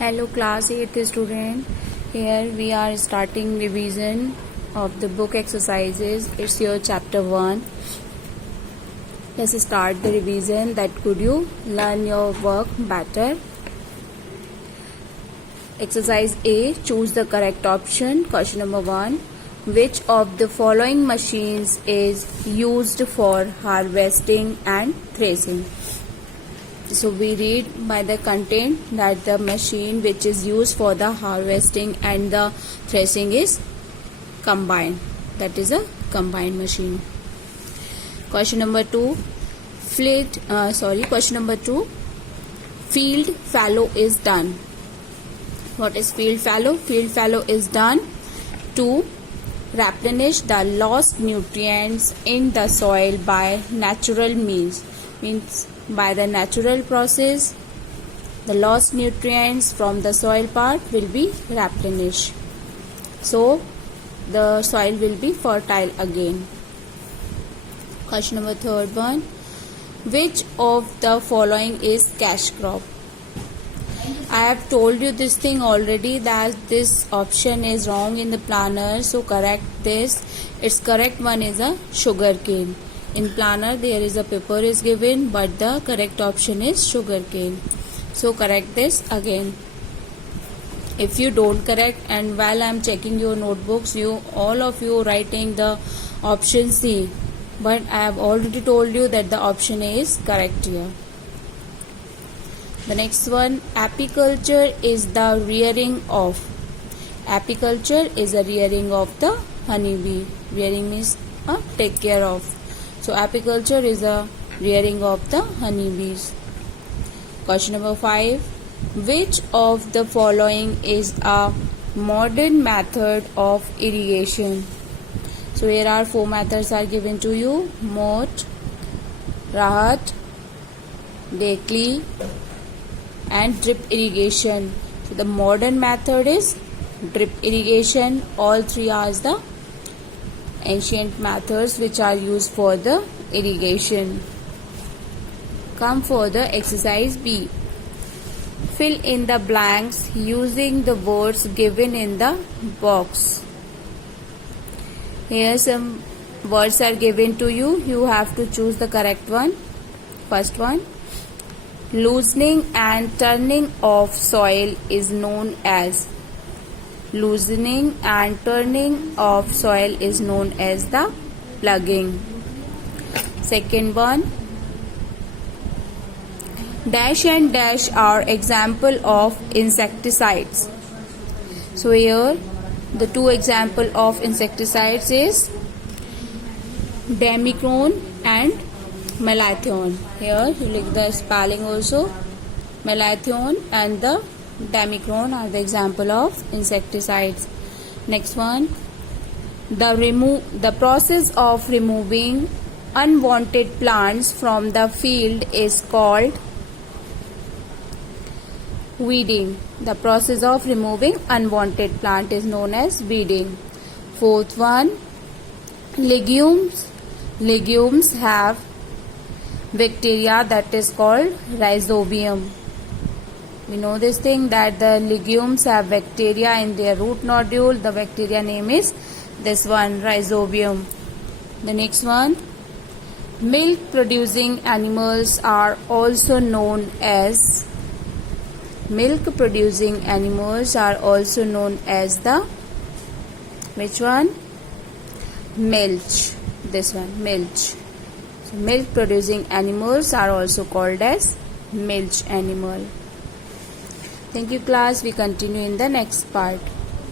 Hello class 8th student. Here we are starting revision of the book exercises. It's your chapter 1. Let's start the revision. That could you learn your work better. Exercise A. Choose the correct option. Question number 1. Which of the following machines is used for harvesting and threshing? So we read by the content that the machine which is used for the harvesting and the threshing is combined. That is a combined machine. Question number 2. Question number 2. Field fallow is done. What is field fallow? Field fallow is done to replenish the lost nutrients in the soil by natural means. Means by the natural process, the lost nutrients from the soil part will be replenished. So, the soil will be fertile again. Question number 3. Which of the following is cash crop? I have told you this thing already that this option is wrong in the planner. So, correct this. Its correct one is a sugarcane. In planner there is a paper is given, but the correct option is sugarcane. So correct this again. If you don't correct, and while I am checking your notebooks, all of you writing the option C, but I have already told you that the option A is correct here. The next one, apiculture is the rearing of. Apiculture is a rearing of the honeybee. Rearing means take care of. So apiculture is a rearing of the honeybees. Question number 5. Which of the following is a modern method of irrigation? So here are 4 methods are given to you. Moat, Rahat, Dekli and drip irrigation. So the modern method is drip irrigation. All 3 are the ancient methods which are used for the irrigation. Come for the exercise B. Fill in the blanks using the words given in the box. Here some words are given to you. You have to choose the correct one. First one. Loosening and turning of soil is known as. Loosening and turning of soil is known as the plugging. Second one. Dash and dash are example of insecticides. So here the 2 example of insecticides is Dimecron and Malathion. Here you lick the spelling also. Malathion and the Dimecron are the example of insecticides. Next one. The process of removing unwanted plants from the field is called weeding. The process of removing unwanted plant is known as weeding. Fourth one. Legumes have bacteria that is called rhizobium. We know this thing that the legumes have bacteria in their root nodule. The bacteria name is this one, rhizobium. The next one. Milk producing animals are also known as. Milk producing animals are also known as the. Which one? Milch. This one, milch. So milk producing animals are also called as milch animal. Thank you class. We continue in the next part.